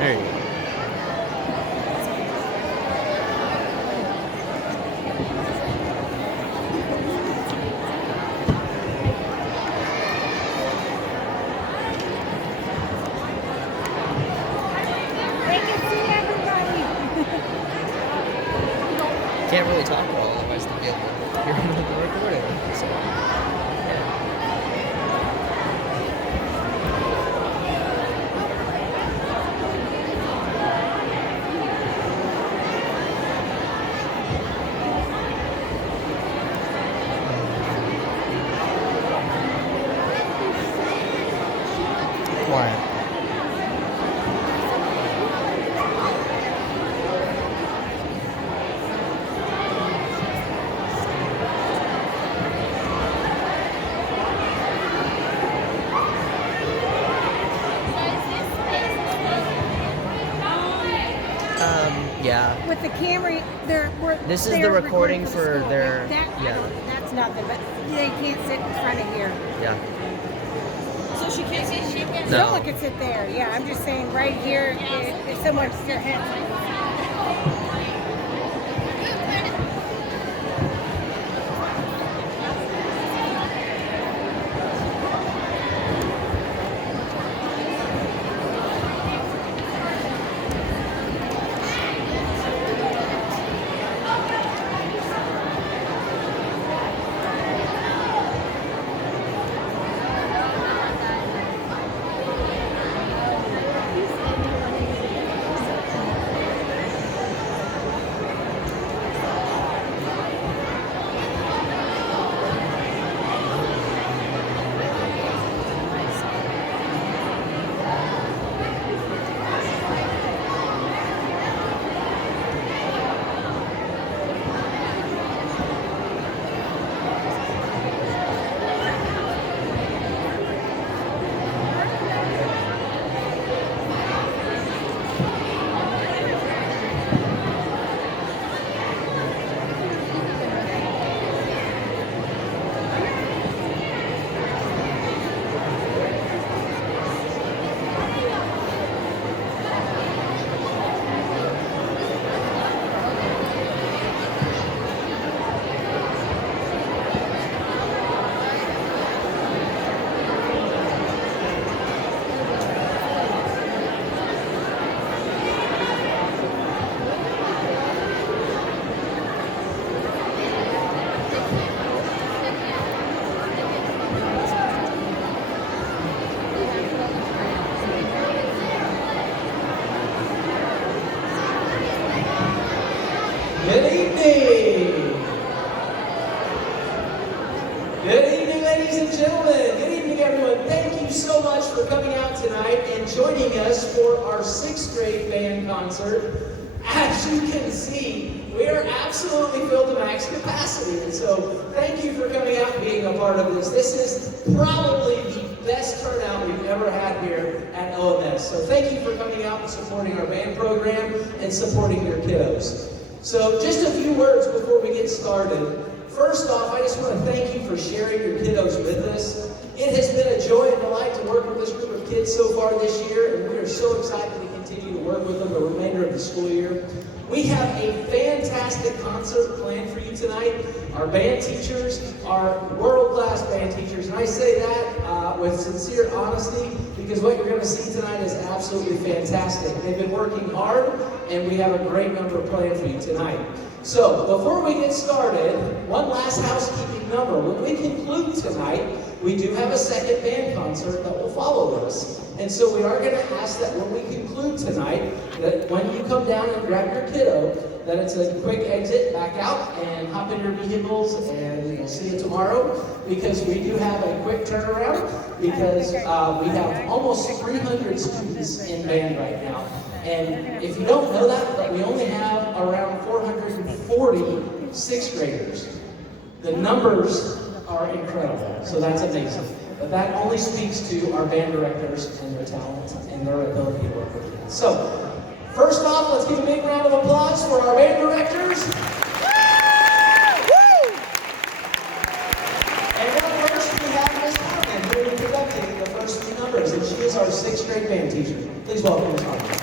There you go. Can't really talk at all, otherwise they'll be able to hear the recording. So, yeah. Quiet. Yeah. With the camera, This is the recording for their. That's nothing, but they can't sit in front of here. Yeah. So she can't sit. No. Someone could sit there. Yeah, I'm just saying right here. If someone's their head. Good evening. Good evening, ladies and gentlemen. Good evening, everyone. Thank you so much for coming out tonight and joining us for our 6th grade band concert. As you can see, we are absolutely filled to max capacity. And so thank you for coming out and being a part of this. This is probably the best turnout we've ever had here at OMS. So thank you for coming out and supporting our band program and supporting your kiddos. So just a few words before we get started. First off, I just want to thank you for sharing your kiddos with us. It has been a joy and delight to work with this group of kids so far this year, and we are so excited to continue to work with them the remainder of the school year. We have a fantastic concert planned for you tonight. Our band teachers are world-class band teachers, and I say that with sincere honesty because what you're going to see tonight is absolutely fantastic. They've been working hard, and we have a great number planned for you tonight. So, before we get started, one last housekeeping number. When we conclude tonight, we do have a second band concert that will follow this. And so we are going to ask that when we conclude tonight, that when you come down and grab your kiddo, that it's a quick exit back out and hop in your vehicles, and we'll see you tomorrow, because we do have a quick turnaround, because we have almost 300 students in band right now. And if you don't know that, but we only have around 440 sixth graders. The numbers are incredible, so that's amazing. But that only speaks to our band directors and their talent and their ability to work with kids. So, first off, let's give a big round of applause for our band directors. And up first, we have Miss Hartman, who will be conducting the first 3 numbers, and she is our 6th grade band teacher. Please welcome Miss Hartman.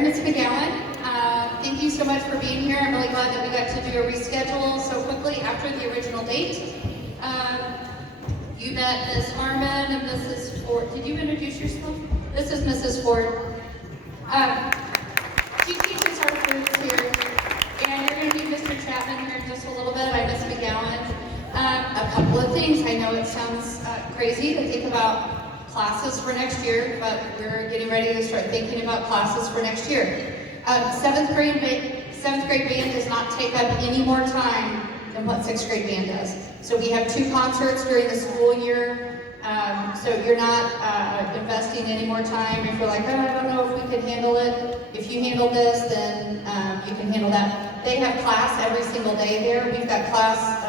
I'm Ms. McGowan. Thank you so much for being here. I'm really glad that we got to do a reschedule so quickly after the original date. You met Ms. Harmon and Mrs. Ford. Did you introduce yourself? This is Mrs. Ford. She teaches our groups here. And you're going to meet Mr. Chapman here in just a little bit. I'm Ms. McGowan. A couple of things. I know it sounds crazy to think about classes for next year, but we're getting ready to start thinking about classes for next year. Seventh grade band does not take up any more time than what sixth grade band does. So we have 2 concerts during the school year. So you're not investing any more time. If you're like, oh, I don't know if we can handle it. If you handle this, then you can handle that. They have class every single day there. We've got class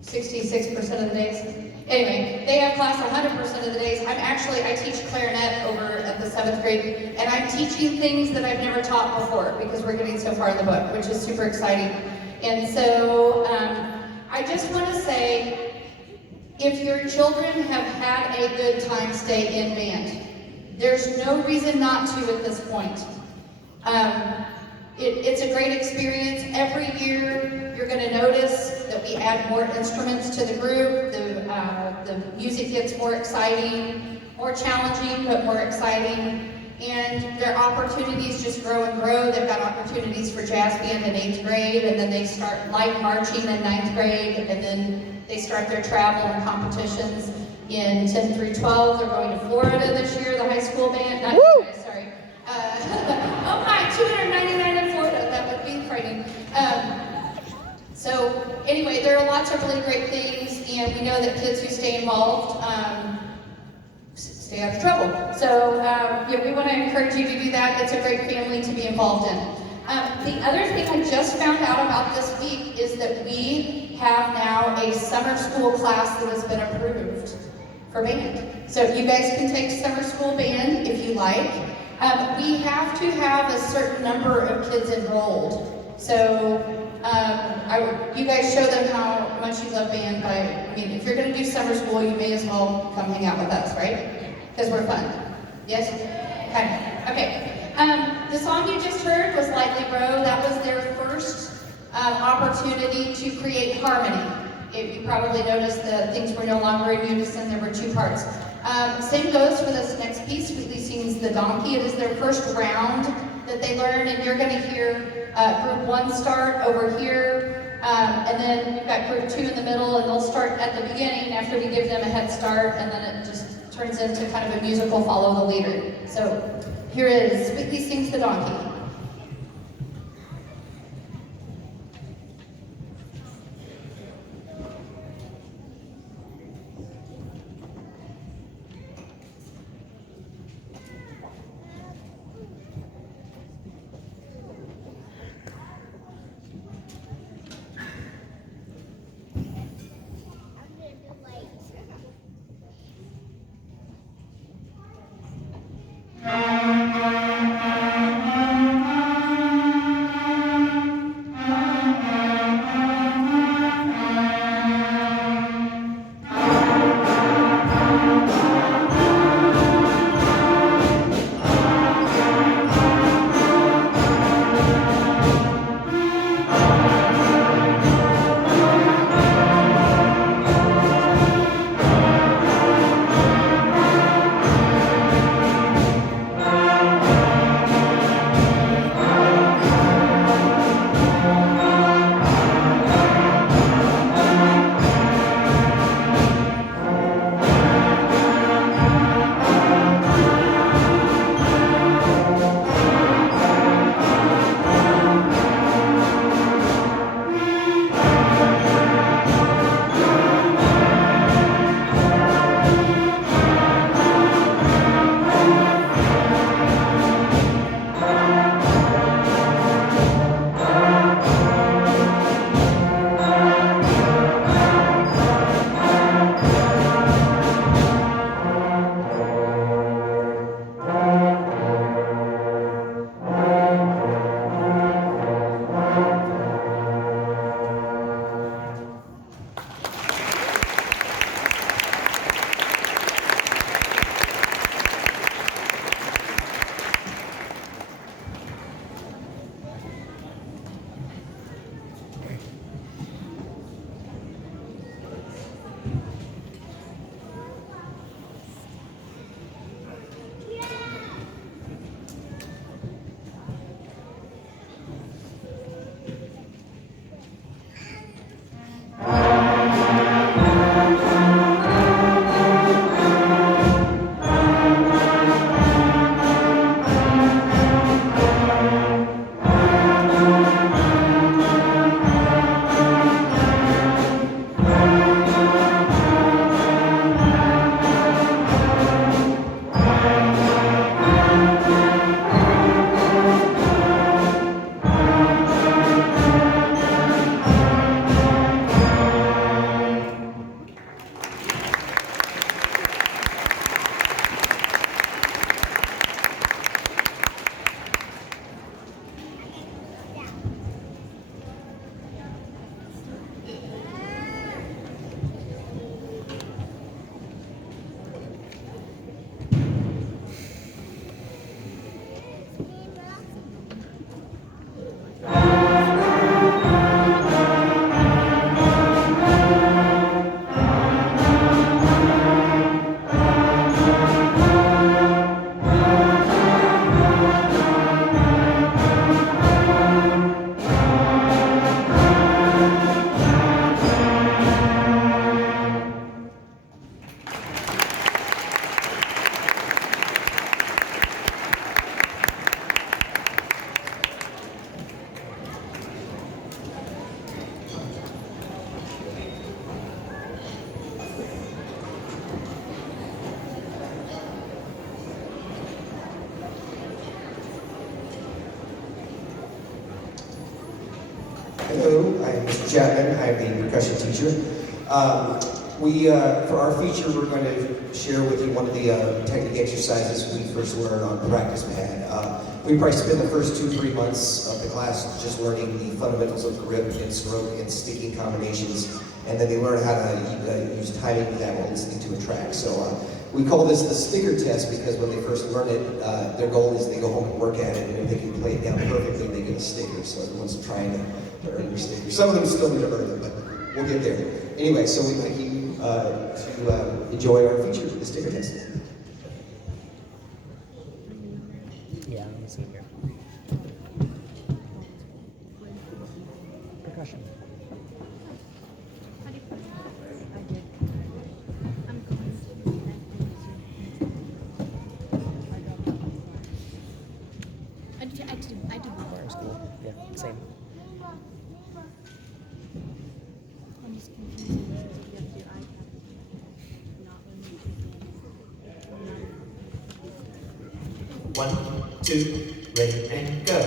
66% of the days. Anyway, they have class 100% of the days. I teach clarinet over at the 7th grade, and I'm teaching things that I've never taught before because we're getting so far in the book, which is super exciting. And so I just want to say, if your children have had a good time, stay in band. There's no reason not to at this point. It's a great experience. Every year, you're going to notice that we add more instruments to the group. The music gets more exciting, more challenging, but more exciting. And their opportunities just grow and grow. They've got opportunities for jazz band in 8th grade, and then they start light marching in 9th grade, and then they start their travel and competitions in 10 through 12. They're going to Florida this year, the high school band. Not you guys, sorry. Oh my, 299 in Florida. That would be frightening. So anyway, there are lots of really great things, and we know that kids who stay involved stay out of trouble. So yeah, we want to encourage you to do that. It's a great family to be involved in. The other thing I just found out about this week is that we have now a summer school class that has been approved for band. So you guys can take summer school band if you like. We have to have a certain number of kids enrolled. So you guys show them how much you love band if you're going to do summer school, you may as well come hang out with us, right? Because we're fun. Yes? Okay. The song you just heard was Lightly Bro. That was their first opportunity to create harmony. You probably noticed that things were no longer in unison. There were 2 parts. Same goes for this next piece. Sweetly Sings the Donkey. It is their first round that they learn, and you're going to hear group 1 start over here, and then you've got group 2 in the middle, and they'll start at the beginning after we give them a head start, and then it just turns into kind of a musical follow the leader. So here is Sweetly Sings the Donkey. Mr. Chapman. I'm the percussion teacher. For our feature, we're going to share with you one of the technique exercises we first learned on practice pad. We probably spend the first 2-3 months of the class just learning the fundamentals of grip and stroke and sticking combinations, and then they learn how to use timing with that while listening to a track. So we call this the sticker test because when they first learn it, their goal is they go home and work at it, and if they can play it down perfectly, they get a sticker. So everyone's trying to earn their sticker. Some of them still need to earn them, but we'll get there. Anyway, so we'd like you to enjoy our feature, the sticker test. Yeah, let me see here. Percussion. I do. Choir school. Yeah, same. I'm just confused because you have to do iPad, not when you 1, 2, ready, and go.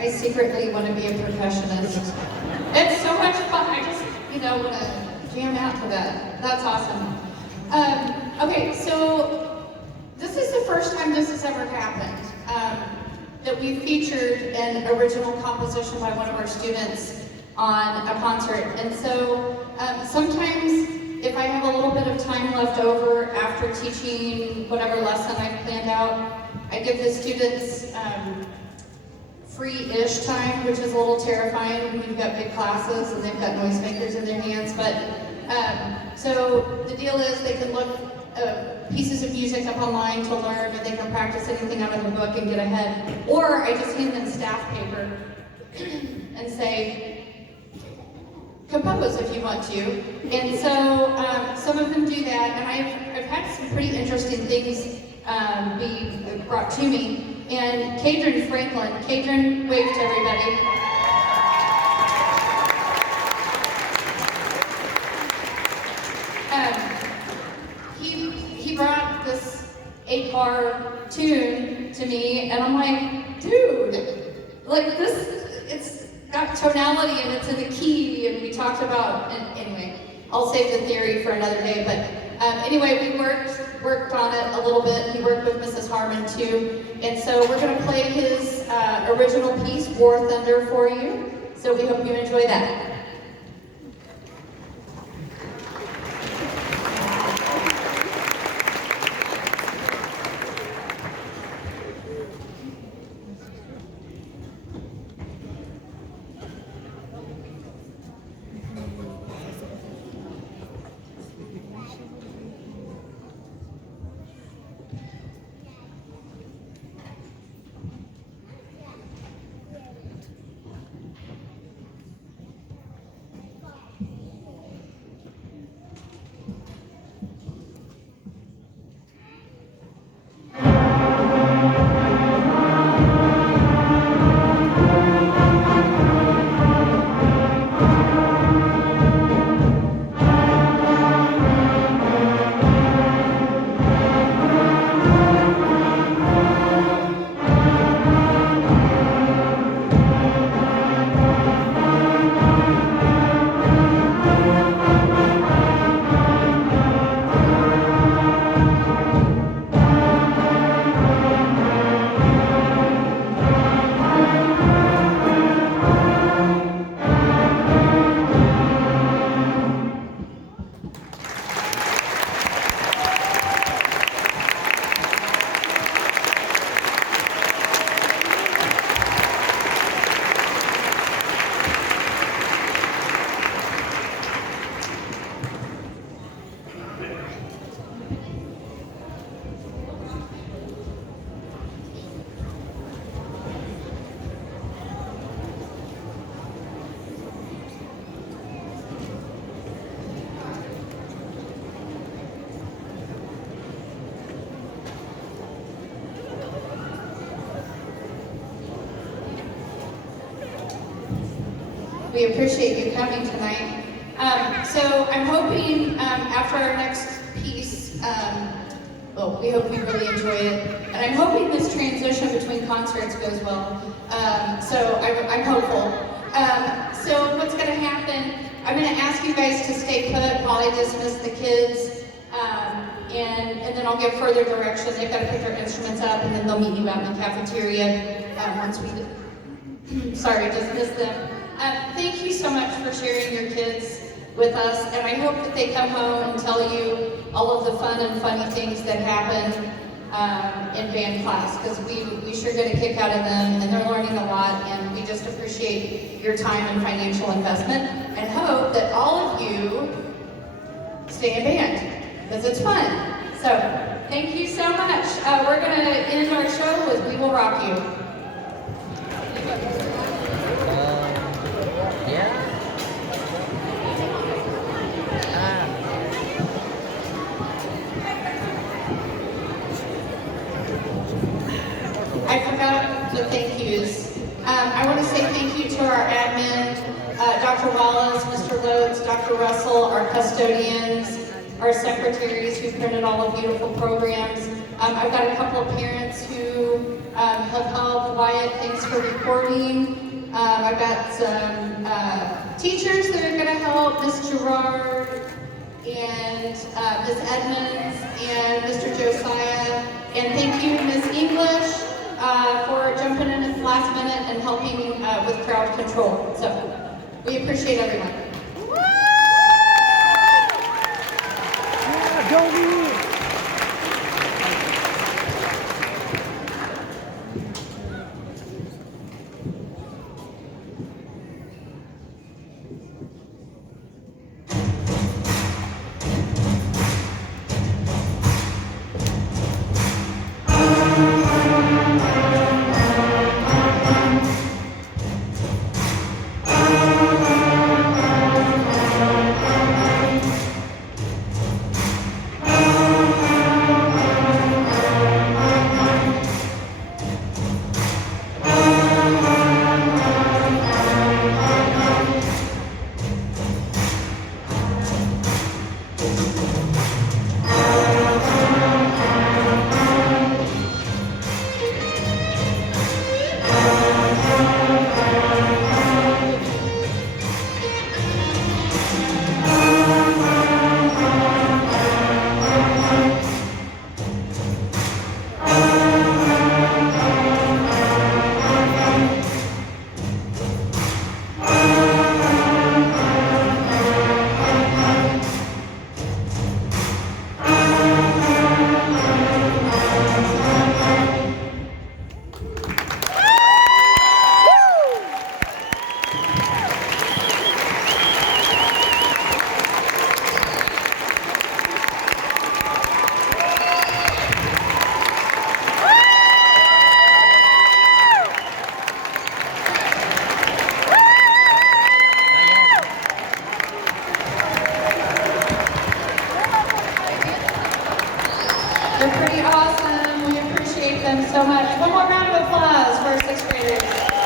I secretly want to be a percussionist. It's so much fun. I just, want to jam out to that. That's awesome. Okay, so this is the first time this has ever happened, that we featured an original composition by one of our students on a concert. And so sometimes if I have a little bit of time left over after teaching whatever lesson I've planned out, I give the students free-ish time, which is a little terrifying when you've got big classes and they've got noisemakers in their hands. But so the deal is they can look pieces of music up online to learn, and they can practice anything out of the book and get ahead. Or I just hand them staff paper and say, compose if you want to. And so some of them do that, and I've had some pretty interesting things be brought to me. And Kadron Franklin, Kadron, wave to everybody. He brought this 8-bar tune to me, and I'm like, dude, like this, it's got tonality and it's in a key, and we talked about, and anyway, I'll save the theory for another day, but anyway, we worked on it a little bit. He worked with Mrs. Harmon too, and so we're going to play his original piece, War Thunder, for you. So we hope you enjoy that. We appreciate you coming tonight. So I'm hoping after our next piece, well, we hope you really enjoy it. And I'm hoping this transition between concerts goes well. So I'm hopeful. So what's going to happen, I'm going to ask you guys to stay put while I dismiss the kids. And then I'll give further direction. They've got to pick their instruments up, and then they'll meet you out in the cafeteria once we dismiss them. Thank you so much for sharing your kids with us, and I hope that they come home and tell you all of the fun and funny things that happen in band class, because we sure get a kick out of them, and they're learning a lot, and we just appreciate your time and financial investment, and hope that all of you stay in band, because it's fun. So, thank you so much. We're going to end our show with We Will Rock You. Yeah. I forgot the thank yous. I want to say thank you to our admin, Dr. Wallace, Mr. Loads, Dr. Russell, our custodians, our secretaries who printed all the beautiful programs. I've got a couple of parents who have helped. Wyatt, thanks for recording. I've got some teachers that are going to help, Miss Gerard and Miss Edmonds and Mr. Josiah. And thank you, Miss English, for jumping in at the last minute and helping with crowd control. So we appreciate everyone. They're pretty awesome. We appreciate them so much. One more round of applause for our sixth graders.